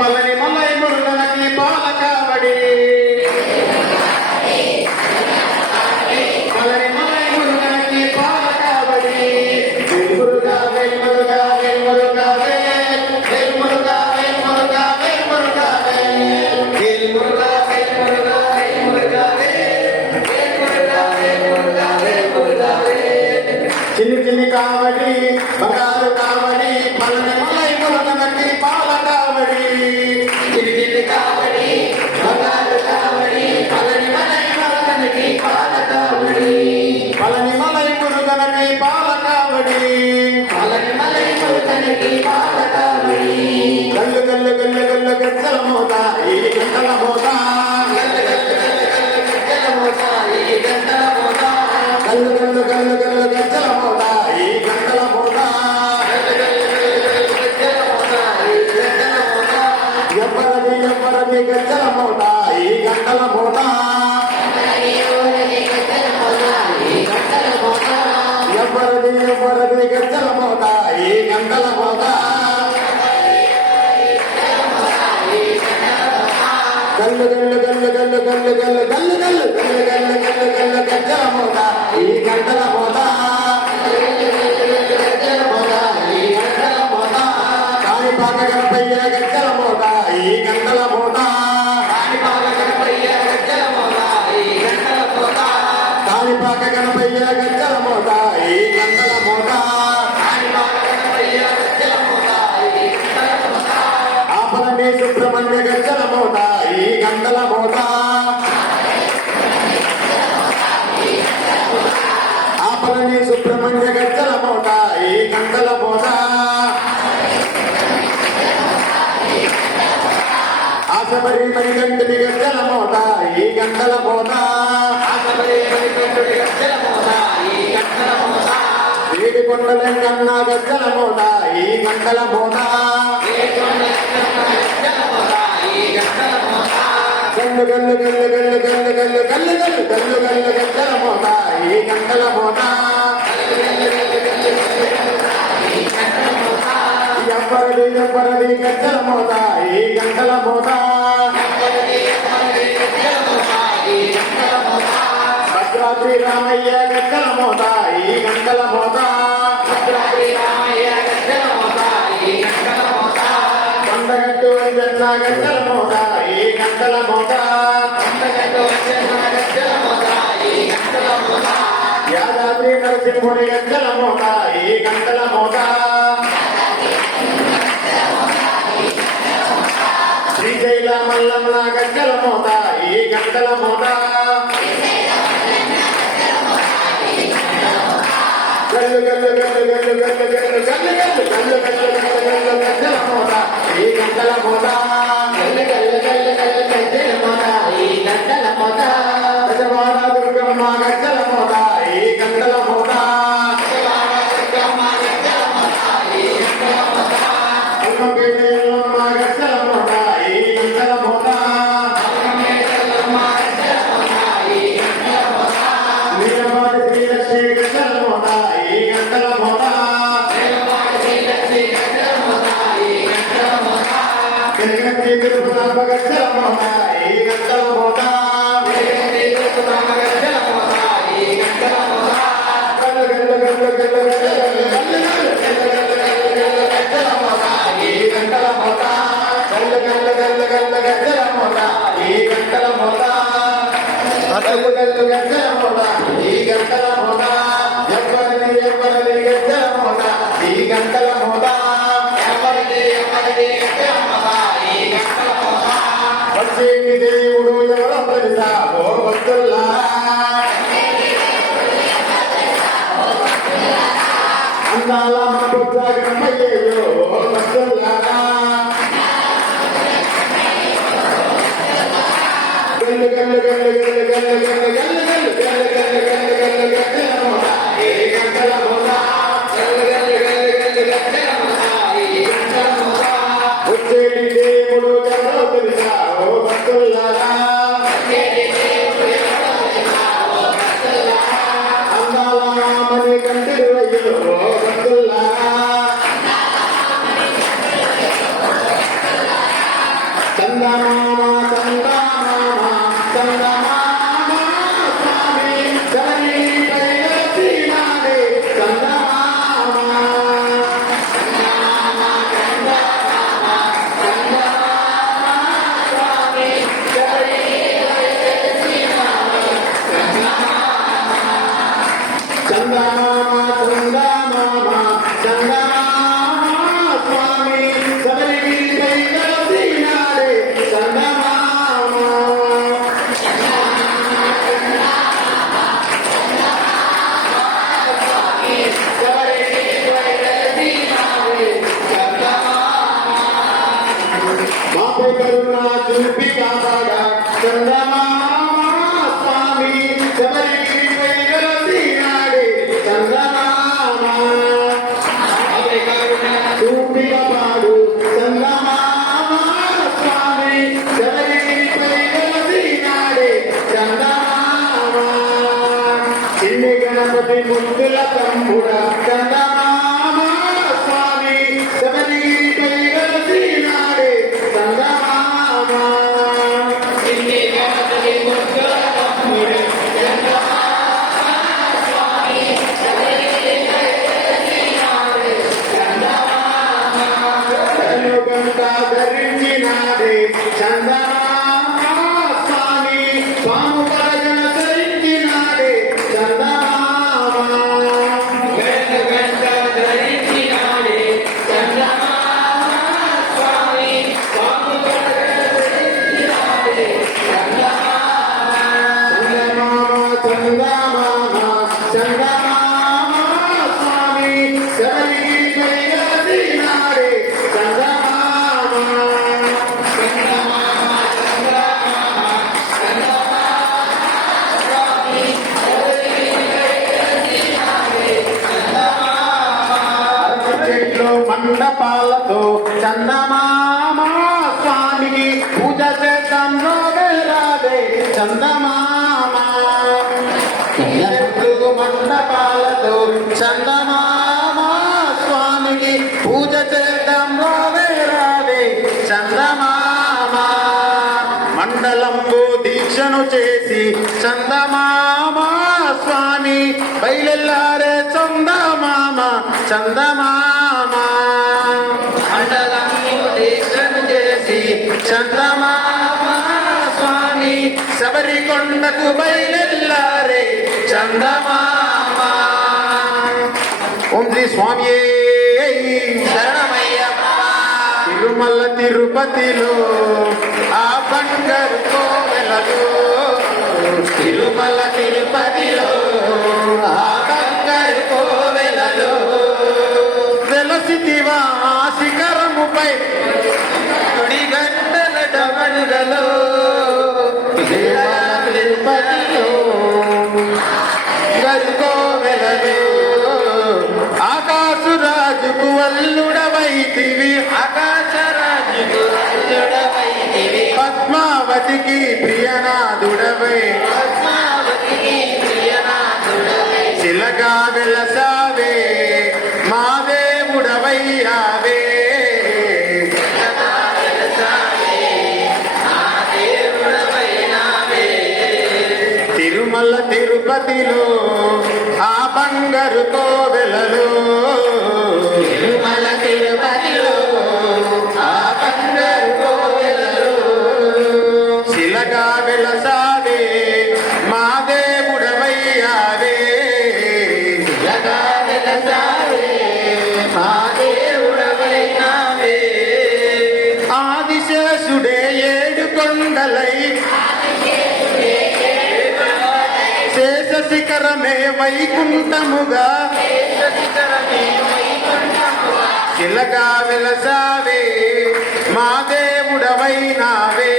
పలని మలై మురుగనకి పాల కావడి పలని మలై మురుగనకి పాల కావడి మురుగా వేల్ మురుగా వేల్ మురుగా వేల్ మురుగా వేల్ మురుగా వేల్ మురుగా వేల్ మురుగా వేల్ మురుగా వేల్ మురుగా వేల్ మురుగా వేల్ మురుగా వేల్ మురుగా వేల్ చిన్ని చిన్ని కావడి బంగారు కావడి పలని మలై మురుగనకి పాల కావడి పలని మలై మురుగనకి పాల కావడి గల్లు గల్లు గల్లు గల్లు గజ్జల మోత ఈ గంటల మోత గల్లు గల్లు గల్లు గల్లు గజ్జల మోత ఈ గంటల మోత ఎవ్వరది ఎవ్వరది గజ్జల మోత ఈ గంటల మోత ఎవ్వరది ఎవ్వరది గజ్జల మోత ఈ గంటల మోత గల్లు గల్లు గల్లు గల్లు గల్లు గల్లు గల్లు గల్లు గల్లు గల్లు గల్లు గల్లు గజ్జల మోత ఈ గంటల మోత కాణిపాక గణపయ్య గజ్జల మోత ఈ గంటల మోత కాణిపాక గణపయ్య గజ్జల మోత ఈ గంటల మోత ఆపరణి సుబ్రహ్మణ్య గజ్జల మోత ఈ గంటల మోత ఆపరణి సుబ్రహ్మణ్య గజ్జల మోత ఈ గంటల మోత ఆశబరి మణికంఠుడి గజ్జల మోత ఈ గంటల మోత వేడి కొండలెంకన్న గజ్జల మోత ఈ గంటల మోత గల్లు గల్లు గల్లు గల్లు గల్లు గల్లు గల్లు గల్లు గల్లు గల్లు గజ్జల మోత ఈ గంటల మోత ఎవ్వరది ఎవ్వరది గజ్జల మోత ఈ గంటల మోత భద్రాద్రి రామయ్య గజ్జల మోత ఈ గంటల మోత కొండగట్టు జన్న గజ్జల మోత ఈ గంటల మోత యాదాద్రి నరసింహుడి గజ్జల మోత ఈ గంటల మోత శ్రీశైల మల్లమ్మ గజ్జల మోత ఈ గంటల మోత గల్లు గల్లు గల్లు గల్లు గల్లు గల్లు గల్లు గల్లు గల్లు గల్లు గల్లు గల్లు గజ్జల మోత ఈ గంటల మోత గల్లు గల్లు గల్లు గల్లు గజ్జల మోత ఈ గంటల మోత గజవాడ దుర్గమ్మ గజ్జల మోత ఈ గంటల మోత అమ్మపేటమ్మ గజ్జల మోత ఈ గంటల మోత నీలవాడి శ్రీలక్ష్మి గజ్జల మోత ఈ గంటల మోత తిరుగతి తిరుపతమ్మ గజ్జల మోత ఈ గంటల మోత గల్లు గల్లు గల్లు గల్లు గల్లు గల్లు గజ్జల మోత ఈ గంటల మోత గల్లు గల్లు గల్లు గల్లు గజ్జల మోత ఈ గంటల మోత గల్లు గల్లు గజ్జల మోత ఈ గంటల మోత ఎవ్వరది ఎవ్వరది గజ్జల మోత ఈ గంటల మోత వచ్చేటి దేవుడు ఎవరో తెలుసా ఓ భక్తుల్లా అందాల మా బొజ్జ గణపయ్యో ఓ భక్తుల్లా వచ్చేటి దేవుడు ఎవరో తెలుసా ఓ భక్తులారా, అందాల కంటే రయ్యలు ఓ భక్తులారా, చందమామ చందమామ చందమామ స్వామి శబరి పైనాడే చందమామ చందమామ చందమామ చందమామ స్వామి శబరి పైనాడే చందమామ మాపై కరుణ చూపి కాపాడా చందమామ స్వామి శబరి పైనాడే చందమామ చూపి కాపాడు చందమామ స్వామి శబరి పైనాడే చందమామ చిన్ని గణపతి ముద్దుల తమ్ముడ చందమామ స్వామి శబరి పైనాడే చందమామ చిన్ని గణపతి ముద్దుల తమ్ముడ గంట ధరించినాడే చందమామ స్వామి పాము పడగన ధరించినాడే చందమామ గంట ధరించినాడే చందమామ స్వామి పాము పడగన ధరించినాడే చందమామ చందమామ చందమామ స్వామి శబరి పైనాడే చందమామ చెట్లు మండపాలతో చందమామ స్వామికి పూజ చేద్దాంలో వేలాడే చందమామ చెట్లు మండపాలతో చందమామ స్వామికి పూజ చేద్దాంలో వేలాడే చందమామ మండలంబు దీక్షను చేసి చందమామ స్వామి బయలులారే చందమామ చందమామ మండలంబు దీక్షను చేసి చందమామ స్వామి శబరికొండకు బయలులారే చందమామ ఓం శ్రీ స్వామి శరణమయ్యప్ప తిరుమల తిరుపతిలో ఆ బంగారు కోవెలలో తిరుమల తిరుపతిలో ఆ బంగారు కోవెలలో వెలసితివా ఆ శిఖరముపై గుడి గంటల డమరులలో తిరుపతిలో గరుకోవెలలో ఆకాశరాజుకు వల్లుడవైతివి ఆకాశరాజుకు వల్లుడవైతివి పద్మావతికి ప్రియనాథుడవై పద్మావతికి ప్రియనాథుడవై చిలగా వెలసావే మా దేవుడవయ్యావే తిరుమల తిరుపతిలో ఆ బంగారు కోవెలలో తిరుమల తిరుపతిలో ఆ బంగారు కోవెలలో శిలగా వెలసావే మా దేవుడవయ్యావే శిలగా వెలసావే మా దేవుడవైనావే ఆదిశేషుడే ఏడు కొండలై శేష శిఖరమే వైకుంఠముగా శిలగా వెలసావే మా దేవుడవైనావే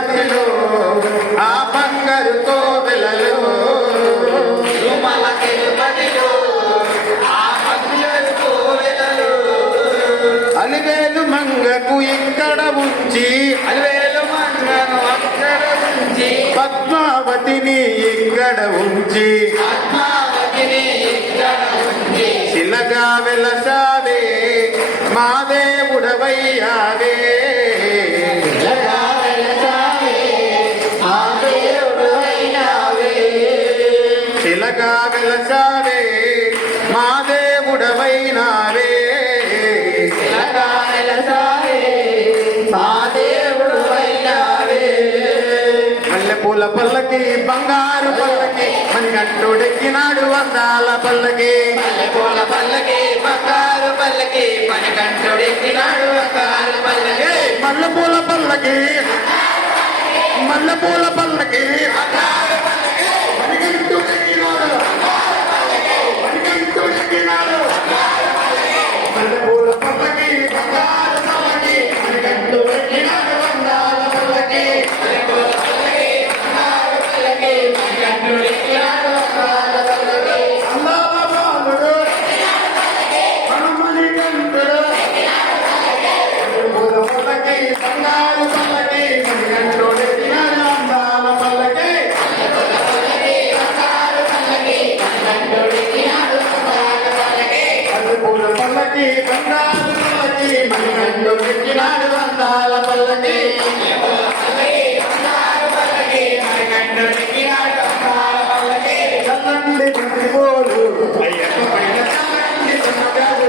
తిరుపతిలో ఆ బంగారు కోవెలలో తిరుమల తిరుపతిలో ఆ బంగారు కోవెలలో అలివేలు మంగకు ఇక్కడ ఉంచి అలివేలు మంగను అక్కడ ఉంచి పద్మావతిని ఇక్కడ ఉంచి పద్మావతిని ఇక్కడ ఉంచి శిలగా వెలసావే మా దేవుడవయ్యావే శిలగా వెలసావే మా దేవుడవయ్యావే శిలగా వెలసావే మా దేవుడవైనావే శిలగా వెలసావే మా దేవుడవయ్యావే మల్లెపూల పల్లకి బంగారు పల్లకి మణికంఠుడెక్కినాడు అందాల పల్లకి పూల పల్లకి బంగారు పల్లకి మణికంఠుడెక్కినాడు బంగారు పల్లకి మల్లెపూల పల్లకి మల్లెపూల పల్లకి మణికంఠుడెక్కినాడు మణికంఠుడెక్కినాడు మల్లెపూల పల్లకి బంగారు పల్లకి మణికంఠుడెక్కినాడు అందాల పల్లకి అందాల బాలుడు హనుమనికంఠుడు మల్లెపూల పల్లకి బంగారు పల్లకి మణికంఠుడెక్కినాడు అందాల పల్లకి మల్లెపూల పల్లకి బంగారు పల్లకి మణికంఠుడెక్కినాడు అందాల పల్లకి చల్లండి బంతిపోలు అయ్యప్ప పైన చల్లండి బంగారు